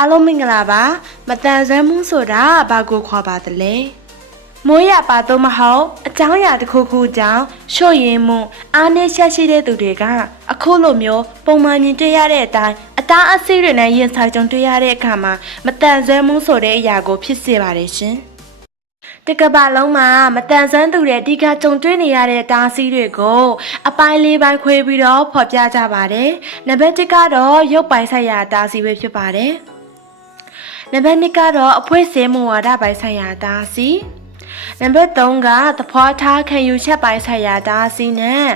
အားလုံးမင်္ဂလာပါမတန်ဆန်းမှုဆိုတာဘာကိုခေါ်ပါသလဲမိုးရပါတော့မဟုတ်အကြောင်းအရာတစ်ခုခုကြောင့်ရှုပ်ရင်မှုအားနည်းချက်ရှိတဲ့သူတွေကအခုလိုမျိုးပုံမှန်မြင်တွေ့ရတဲ့အတိုင်းအသားအဆီးတွေနဲ့ရင်ဆိုင်ကြုံတွေ့ရတဲ့အခါမှာမတန်ဆန်းမှုဆိုတဲ့အရာကိုဖြစ်စေပါတယ်ရှင်တကဘာလုံးမှာမတန်ဆန်းသူတွေအဓိကကြုံတွေ့နေရတဲ့တားဆီးတွေကိုအပိုင်းလေးပိုင်းခွဲပြီးတော့ဖော်ပြကြပါတယ်။နံပါတ်1ကတော့ရုပ်ပိုင်းဆိုင်ရာတားဆီးပဲဖြစ်ပါတယ်။ နံပါတ်2ကတော့အဖွဲစဲမဝါဒပိုင်းဆိုင်ရာတားဆီးနံပါတ်3ကသဖွာထားခံယူချက်ပိုင်းဆိုင်ရာတားဆီးနဲ့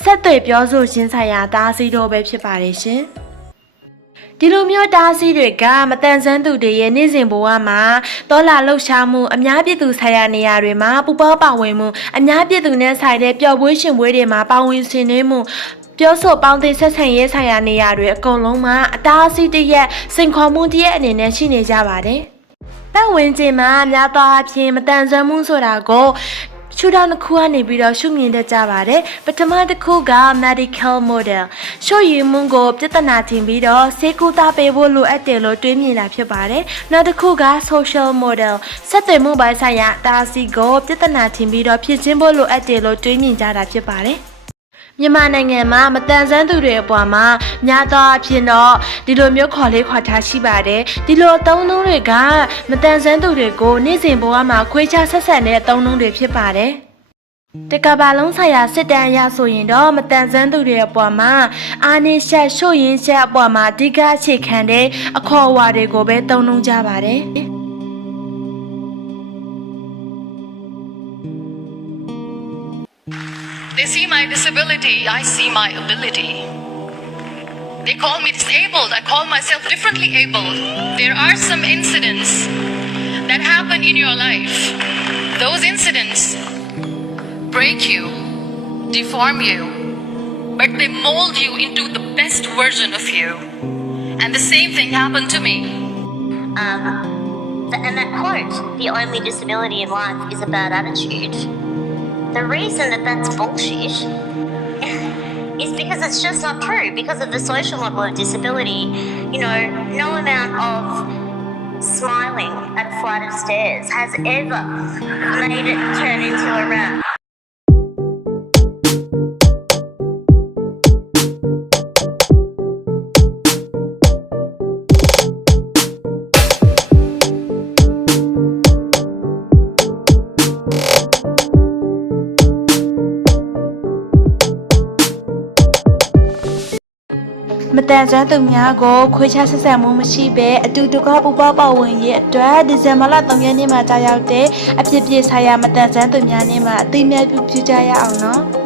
ဆက်သွယ်ပြောဆိုခြင်းဆိုင်ရာတားဆီးတို့ပဲဖြစ်ပါတယ်ရှင်။ဒီလိုမျိုးတားဆီးတွေကမတန်ဆန်းသူတွေရဲ့နေ့စဉ်ဘဝမှာတောလာလှုပ်ရှားမှုအများပြည်သူဆိုင်ရာနေရာတွေမှာပူပေါပါဝင်မှုအများပြည်သူနဲ့ဆိုင်တဲ့ပျော်ပွဲရှင်ပွဲတွေမှာပါဝင်ဆင်နွှဲမှု ပြောဆိုပေါင်းသိဆက်ဆံရေးဆိုင်ရာနေရာတွေအကုန်လုံးမှာအတားအဆီးတစ်ရက်စိန်ခေါ်မှုတစ်ရက်အနေနဲ့ရှိနေကြပါတယ်။ပတ်ဝန်းကျင်မှာများသောအားဖြင့်မတန်ဆွမ်းမှုဆိုတာကိုရှုထောင့်တစ်ခုကနေပြီးတော့ရှုမြင်တတ်ကြပါတယ်ပထမတစ်ခုက medical model ရှုရည်မှုကိုပြဿနာတင်ပြီးတော့ဆေးကုသပေးဖို့လိုအပ်တယ်လို့တွေးမြင်တာဖြစ်ပါတယ်နောက်တစ်ခုက social model ဆက်သွယ်မှုပိုင်းဆိုင်ရာအတားအဆီးကိုပြဿနာတင်ပြီးတော့ဖြည့်ချင်းဖို့လိုအပ်တယ်လို့တွေးမြင်ကြတာဖြစ်ပါတယ် မြန်မာနိုင်ငံမှာမတန်ဆန်းသူတွေအပေါ်မှာများသောအားဖြင့်တော့ဒီလိုမျိုးခေါ်လေးခေါ်ထားရှိပါတယ်ဒီလိုအသုံးအနှုန်းတွေကမတန်ဆန်းသူတွေကိုနေ့စဉ်ဘဝမှာခွေးခြားဆက်ဆံတဲ့အသုံးအနှုန်းတွေဖြစ်ပါတယ်တကဘာလုံးဆိုင်ရာစစ်တမ်းအရဆိုရင်တော့မတန်ဆန်းသူတွေအပေါ်မှာအာနိရှက်ရှို့ရင်းချက်အပေါ်မှာအဓိကအခြေခံတဲ့အခေါ်အဝါတွေကိုပဲသုံးနှုန်းကြပါတယ် They see my disability, I see my ability. They call me disabled, I call myself differently abled. There are some incidents that happen in your life. Those incidents break you, deform you, but they mold you into the best version of you. And the same thing happened to me. Um, and that quote, the only disability in life is a bad attitude. The reason that that's bullshit is because it's just not true. Because of the social model of disability, you know, no amount of smiling at a flight of stairs has ever made it turn into a rap. မတန်ဆွမ်းသူများကိုခွေးခြားဆက်ဆံမှုမရှိဘဲအတူတကွပူပေါပေါဝင်ရေးအတွက်ဒီဇင်ဘာလ3ရက်နေ့မှာကြာရောက်တဲ့အဖြစ်အပျက်ဆိုင်ရာမတန်ဆွမ်းသူများနေ့မှာအသိအမြတ်ပြုပြုကြရအောင်နော်